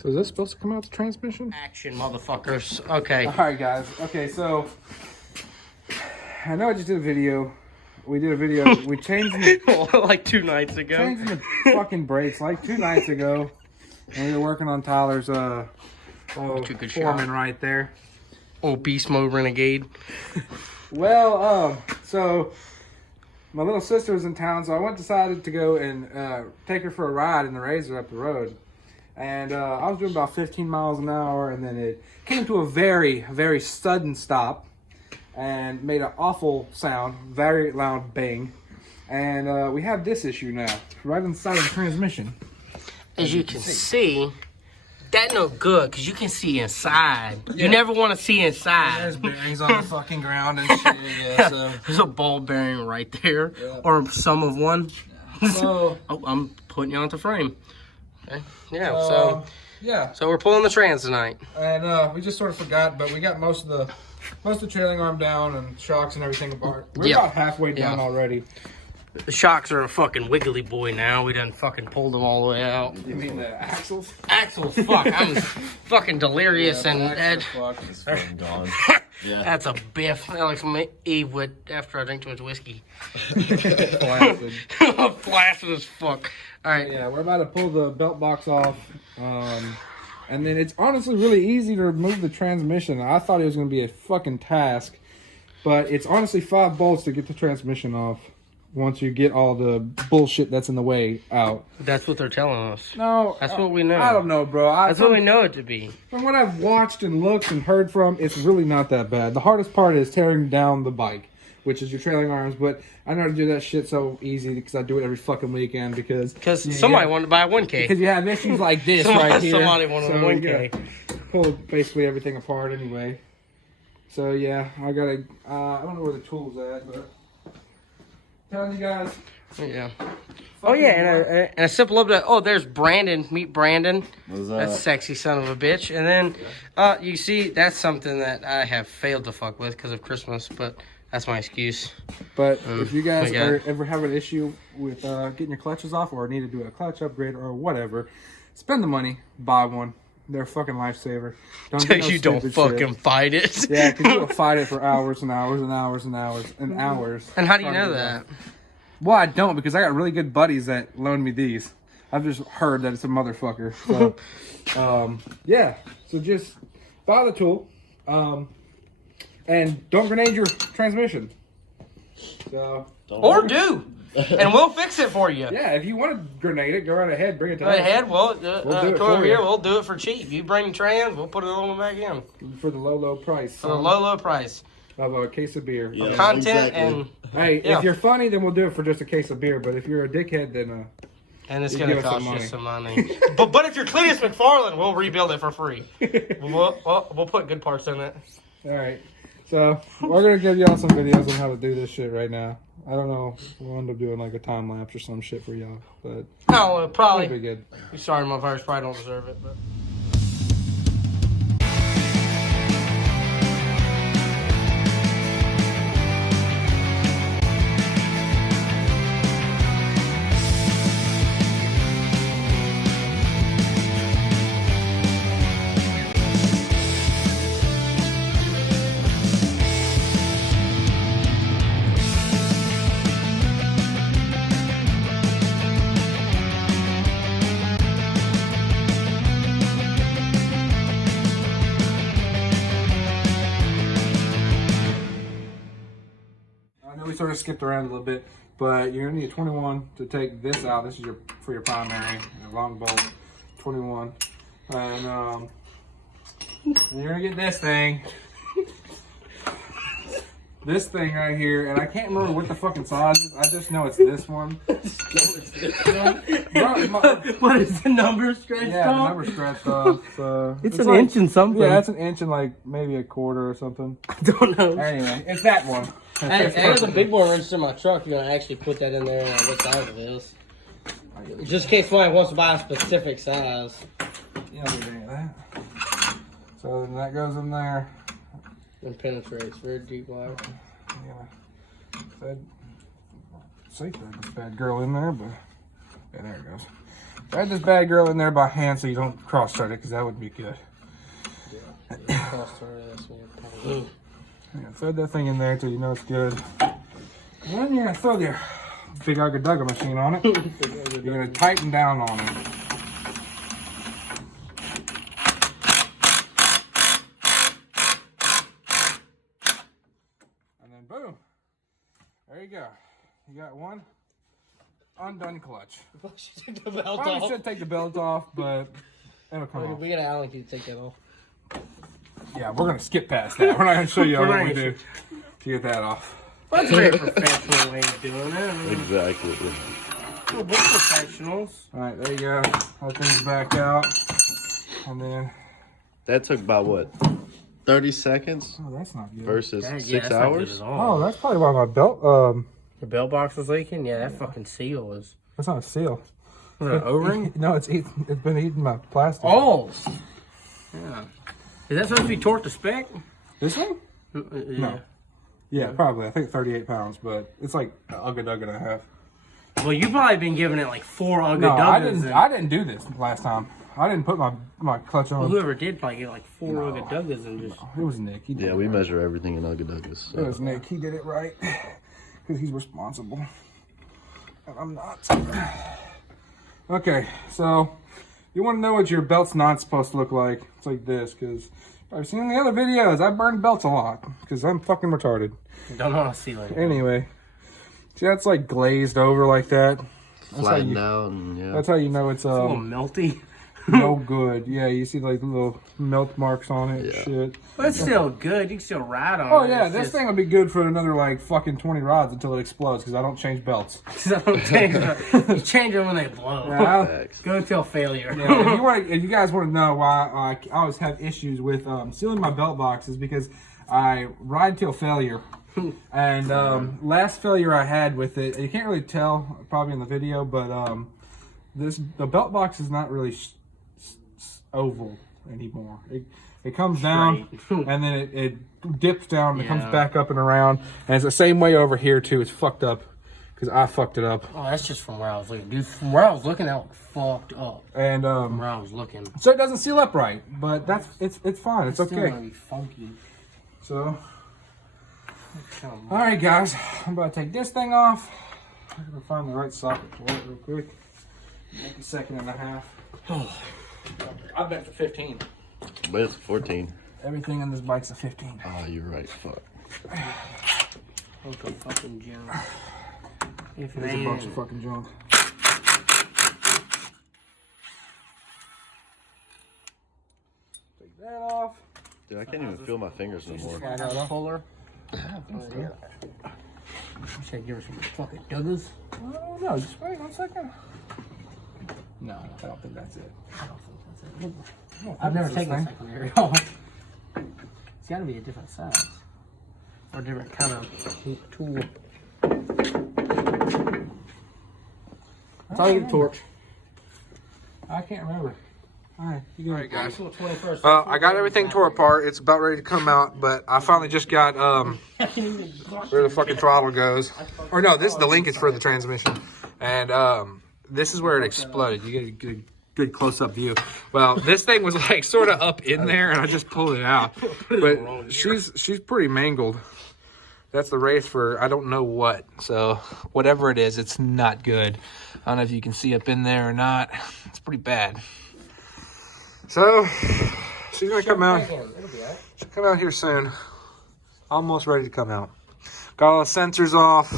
So is this supposed to come out the transmission? Action, motherfuckers. Okay. All right, guys. Okay, so I know I just did a video. We did a video. We changed the, like 2 nights ago. changed the fucking brakes like 2 nights ago, and we were working on Tyler's Foreman right there. Old Beast Mode Renegade. Well, so my little sister was in town, so I decided to go and take her for a ride in the RZR up the road. And I was doing about 15 miles an hour, and then it came to a very, very sudden stop and made an awful sound, very loud bang. And we have this issue now, right inside of the transmission. As you can see, that no good, because you can see inside. Yeah. You never want to see inside. There's bearings on the fucking ground and shit, yeah, so. There's a ball bearing right there, Yeah. or some of one. So, Oh, I'm putting you onto frame. Okay. Yeah, yeah. so we're pulling the trans tonight. And we just sort of forgot, but we got most of the trailing arm down and shocks and everything apart. We're about halfway down already. The shocks are a fucking wiggly boy now. We done fucking pulled them all the way out. You mean the axles? Axles, fuck. I'm fucking delirious and Fuck, it's fucking gone. Yeah. that's a biff. That looks like Eve would after I drink too much whiskey. Flaccid. Flaccid as fuck. All right. Yeah, we're about to pull the belt box off. And then it's honestly really easy to remove the transmission. I thought it was going to be a fucking task. But it's honestly 5 bolts to get the transmission off. Once you get all the bullshit that's in the way out. That's what they're telling us. No. That's what we know. I don't know, bro. That's what we know it to be. From what I've watched and looked and heard from, it's really not that bad. The hardest part is tearing down the bike, which is your trailing arms. But I know how to do that shit so easy because I do it every fucking weekend because somebody wanted to buy a 1K. Because you have issues like this right here. Somebody wanted a 1K. Pull basically everything apart anyway. So yeah, I gotta. I don't know where the tool's at, but telling you guys. Yeah. Oh yeah, and a simple update. Oh, there's Brandon. Meet Brandon. What's That's a sexy son of a bitch. And then you see, that's something that I have failed to fuck with because of Christmas, but that's my excuse. But if you guys ever have an issue with getting your clutches off or need to do a clutch upgrade or whatever, spend the money, buy one. They're a fucking lifesaver. You don't fucking fight it. Yeah, because you'll fight it for hours and hours and hours and hours and hours. And how do you know that? Well, I don't, because I got really good buddies that loan me these. I've just heard that it's a motherfucker. So, yeah. So just buy the tool. And don't grenade your transmission. So, or do. And we'll fix it for you. Yeah, if you want to grenade it, go right ahead. Bring it to us. Go ahead. We'll do it for over here. you. We'll do it for cheap. You bring the trans, we'll put it on back in. For the low price. For the low price. Of a case of beer. Yeah, Content exactly. and... Hey, Yeah. if you're funny, then we'll do it for just a case of beer. But if you're a dickhead, then... And it's You going to give us cost some you money. some money. but if you're Cletus McFarland, we'll rebuild it for free. We'll put good parts in it. Alright. So, we're going to give y'all some videos on how to do this shit right now. I don't know. We'll end up doing like a time lapse or some shit for y'all. But No, probably. it'll be good. I'm sorry, my virus probably don't deserve it, but... I know we sort of skipped around a little bit, but you're gonna need a 21 to take this out. This is for your primary, a long bolt, 21, and you're gonna get this thing, this thing right here, and I can't remember what the fucking size is. I just know it's this one. Bro, What is the number scratched yeah, the off? number scratched off. So It's an like, inch and something. Yeah, it's an inch and like maybe a quarter or something. I don't know. Anyway, it's that one. Hey, there's a big boy register in my truck. You're gonna actually put that in there and what size it is. Just in case somebody wants to buy a specific size. You don't need any of that. So then that goes in there. And penetrates very deep wire. Fed, safe there, this bad girl in there, but yeah, there it goes. Add this bad girl in there by hand so you don't cross-thread it, because that wouldn't be good. Yeah, throw that thing in there until you know it's good. And then you're going to throw your big Ugga Dugga machine on it. You're going to tighten down on it. And then boom. There you go. You got one undone clutch. Take the belt Probably off. should take the belt off, but it'll come off. We gotta Alan to take that off. Yeah, we're gonna skip past that. We're not gonna show you what we do to get that off. That's a very professional way of doing it. Exactly. We're professionals. All right, there you go. Let things back out, and then. That took about what? 30 seconds Oh, that's not good. versus Yeah, 6 that's not good hours? at all. Oh, that's probably why my belt. The belt box was leaking? Yeah, that fucking seal was. That's not a seal. Was it an O-ring? No, it's been eating my plastic. Oh! Yeah. Is that supposed to be torqued to spec? This one? Yeah. No. Yeah, probably. I think 38 pounds, but it's like an Ugga Dugga and a half. Well, you've probably been giving it like 4 Ugga No, Duggas. I didn't do this last time. I didn't put my clutch on. Well, whoever did probably get like 4 Ugga Duggas and just. It was Nick. He did Yeah, it we right. measure everything in Ugga Duggas. It was Nick. He did it right because he's responsible, and I'm not. Okay, so you want to know what your belt's not supposed to look like? It's like this, because I've seen the other videos. I burn belts a lot because I'm fucking retarded. Don't know how to see like Anyway, see that's like glazed over like that. That's how Flattened you, out and yeah. that's how you know it's a little melty. no good. Yeah, you see like little melt marks on it. Yeah. Shit. But it's still good. You can still ride on it. Oh yeah, It's this just- thing will be good for another like fucking 20 rods until it explodes because I don't change belts. So don't change them. You change them when they blow. Yeah, Facts. Go till failure. Yeah, if you guys want to know why I always have issues with sealing my belt boxes, because I ride till failure. And last failure I had with it, you can't really tell probably in the video, but the belt box is not really oval anymore. It comes down and then it dips down and it comes back up and around, and it's the same way over here too. It's fucked up because I fucked it up. Oh, that's just from where I was looking. Dude, from where I was looking, that looked fucked up. And From where I was looking. so it doesn't seal up right, but that's it's fine. It's Still okay. gonna be funky. So, all right, guys, I'm about to take this thing off. I'm gonna find the right socket for it real quick. Make a second and a half. I bet for 15. But it's 14. Everything in this bike's a 15. Oh, you're right. Fuck. Look a fucking junk. If It is a bunch of fucking junk. Take that off. Dude, I can't even feel my fingers no more. Fuller. Should I give her some fucking Duggas? I don't know. Just wait 1 second. No, I don't think that's it. I don't think that's it. I don't I've think never it's this taken a thing. secondary off. It's gotta be a different size. Or different kind of tool. It's all you get the torch. I can't remember. All right, guys. 21st. I got everything tore apart. It's about ready to come out, but I finally just got where the fucking throttle goes. Or no, this is the linkage for the transmission, and this is where it exploded. You get a good close-up view. Well, this thing was like sort of up in there, and I just pulled it out. But she's pretty mangled. That's the race for I don't know what. So whatever it is, it's not good. I don't know if you can see up in there or not. It's pretty bad. So she's gonna come out. She'll come out here soon. Almost ready to come out. Got all the sensors off,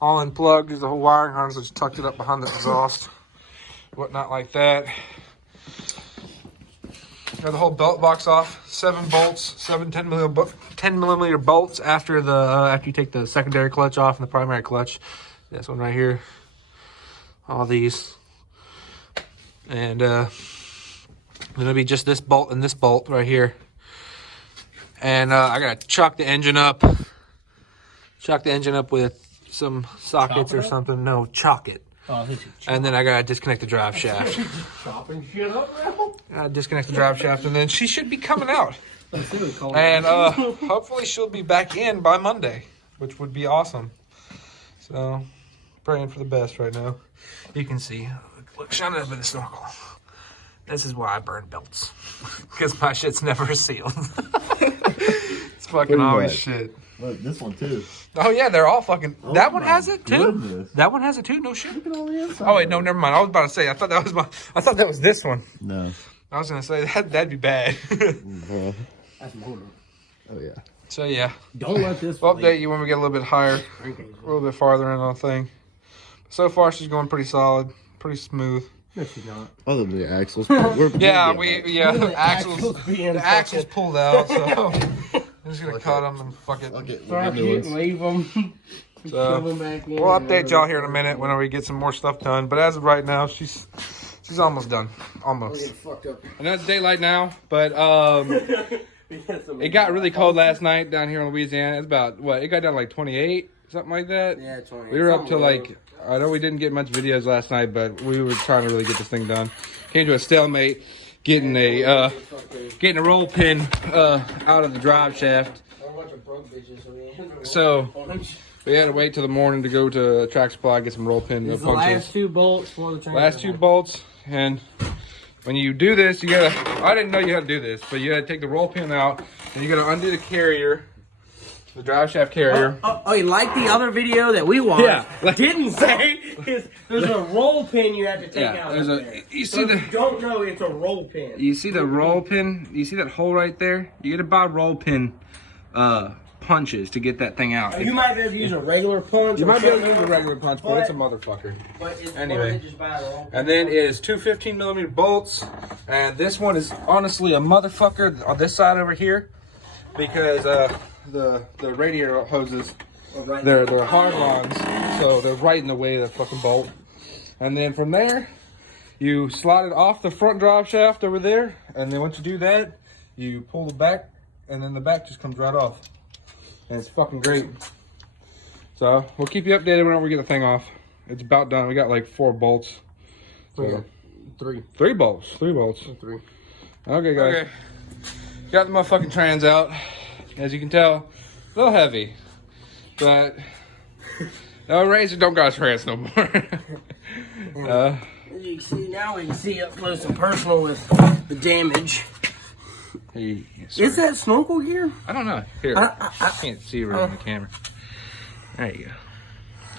all unplugged. There's the whole wiring harness. I just tucked it up behind the exhaust, whatnot like that. Got the whole belt box off. 7 bolts, 10 millimeter bolts after you take the secondary clutch off and the primary clutch. This one right here. All these, and it'll be just this bolt and this bolt right here. And I gotta chalk the engine up. Chalk the engine up with some sockets or something. No, chalk it. Oh, And then I gotta disconnect the drive shaft. chopping shit up now? Disconnect the drive shaft, and then she should be coming out. And hopefully she'll be back in by Monday, which would be awesome. So, praying for the best right now. You can see. Look, shine it up in the snorkel. This is why I burn belts. Because my shit's never sealed. It's fucking always shit. Look, this one too. Oh yeah, they're all fucking. Oh that one my has it too. goodness. That one has it too. No shit. Look at all the inside. Oh wait, no, never mind. I was about to say. I thought that was my. I thought that was this one. No. I was gonna say that'd be bad. Bro. That's motor. Oh yeah. So yeah, Don't let this. we'll update you when we get a little bit higher, a little bit farther in on the thing. So far, she's going pretty solid, pretty smooth. No, she's not. Other than the axles. Yeah, The the axles pulled out, so I'm just gonna cut them and fuck it. Okay, Fuck it, leave them. So we'll update y'all here in a minute when we get some more stuff done. But as of right now, she's almost done, almost. I know it's daylight now, but it got really cold last night down here in Louisiana. It's about what? It got down to like 28, something like that. Yeah, 28. We were up to like. I know we didn't get much videos last night, but we were trying to really get this thing done. Came to a stalemate, getting a roll pin out of the drive shaft. So we had to wait till the morning to go to Track Supply, get some roll pin These punches. the last two bolts for the Last two bolts, and when you do this, you gotta. I didn't know you had to do this, but you gotta take the roll pin out, and you gotta undo the carrier. The drive shaft carrier. Oh, you like the other video that we watched? Yeah. Didn't say there's a roll pin you have to take out. There's there. you So see if the. you don't know it's a roll pin. You see the roll pin? You see that hole right there? You gotta buy roll pin punches to get that thing out. You might be able to use a regular punch. You might be able to use a regular punch, but it's a motherfucker. But it's Anyway. just buy a roll pin. And then it is two 15mm bolts, and this one is honestly a motherfucker on this side over here, because the radiator hoses, they're hard ones, so they're right in the way of the fucking bolt. And then from there, you slide it off the front drive shaft over there, and then once you do that, you pull the back, and then the back just comes right off. And it's fucking great. So we'll keep you updated whenever we get the thing off. It's about done. We got like 4 bolts. So, three bolts. Three. Okay, guys. Okay. Got the motherfucking trans out. As you can tell, a little heavy. But no, RZR don't got trans no more. As you can see, now we can see up close and personal with the damage. Hey, Is that snorkel gear? I don't know. Here, I can't see right on the camera. There you go.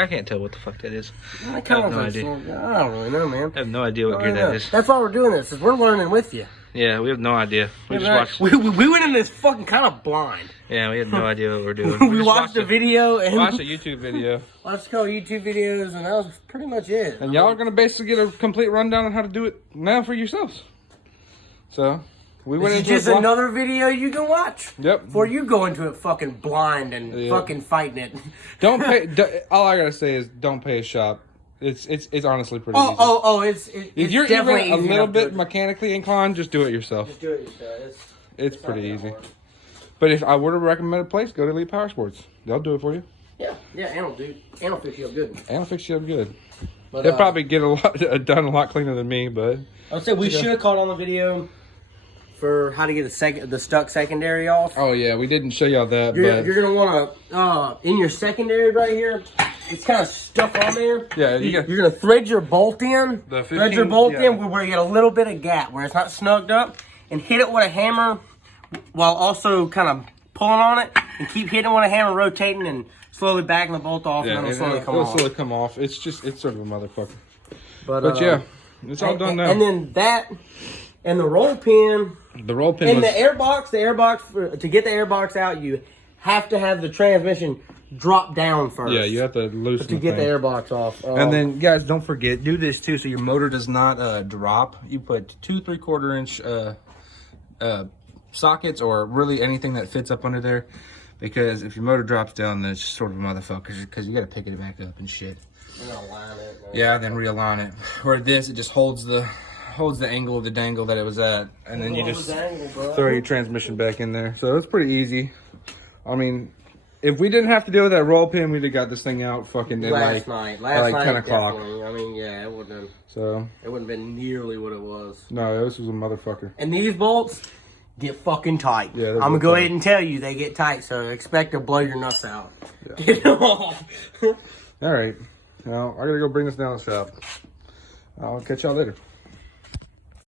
I can't tell what the fuck that is. I kind of no like idea. snorkel. I don't really know, man. I have no idea what gear that is. That's why we're doing this, is we're learning with you. Yeah, we have no idea. We just watched. We went in this fucking kind of blind. Yeah, we had no idea what we're doing. We watched a video and watched a YouTube video. watched a couple YouTube videos, and that was pretty much it. And y'all are gonna basically get a complete rundown on how to do it now for yourselves. So we went This into is just another video you can watch. Yep. Before you go into it fucking blind and fucking fighting it. Don't pay. All I gotta say is don't pay a shop. It's honestly pretty easy. If you're definitely even a easy little enough to bit do it. mechanically inclined, just do it yourself. Just do it yourself. It's pretty easy. But if I were to recommend a place, go to Elite Power Sports. They'll do it for you. Yeah, and it'll fix you up good. And it'll fix you up good. But, They'll probably get done a lot cleaner than me, but I would say we should have caught on the video for how to get the stuck secondary off. oh yeah, we didn't show y'all that. You're gonna want to in your secondary right here. It's kind of stuck on there. Yeah, you're gonna thread your bolt in. Thread your bolt in where you get a little bit of gap where it's not snugged up, and hit it with a hammer while also kind of pulling on it, and keep hitting it with a hammer, rotating, and slowly backing the bolt off, and then it'll slowly come off. It'll slowly come off. It's sort of a motherfucker. But yeah, it's all done now. And then that, and the roll pin. The roll pin And was, the airbox, to get the airbox out, you have to have the transmission drop down first. yeah, you have to loosen to get the airbox off. And then, guys, don't forget, do this too so your motor does not drop. You put 2 3/4 inch sockets, or really anything that fits up under there, because if your motor drops down, then it's just sort of a motherfucker, because you got to pick it back up and shit. And align it. Yeah, then realign it. Where this, it just holds the angle of the dangle that it was at, and then you just throw your transmission back in there. So it's pretty easy. I mean, if we didn't have to deal with that roll pin, we'd have got this thing out fucking at last night, night, 10 o'clock. I mean, yeah, it wouldn't So have been nearly what it was. no, this was a motherfucker. And these bolts get fucking tight. Yeah, I'm gonna go ahead and tell you they get tight, so expect to blow your nuts out. Yeah. All right, now I gotta go bring this down to the shop. I'll catch y'all later.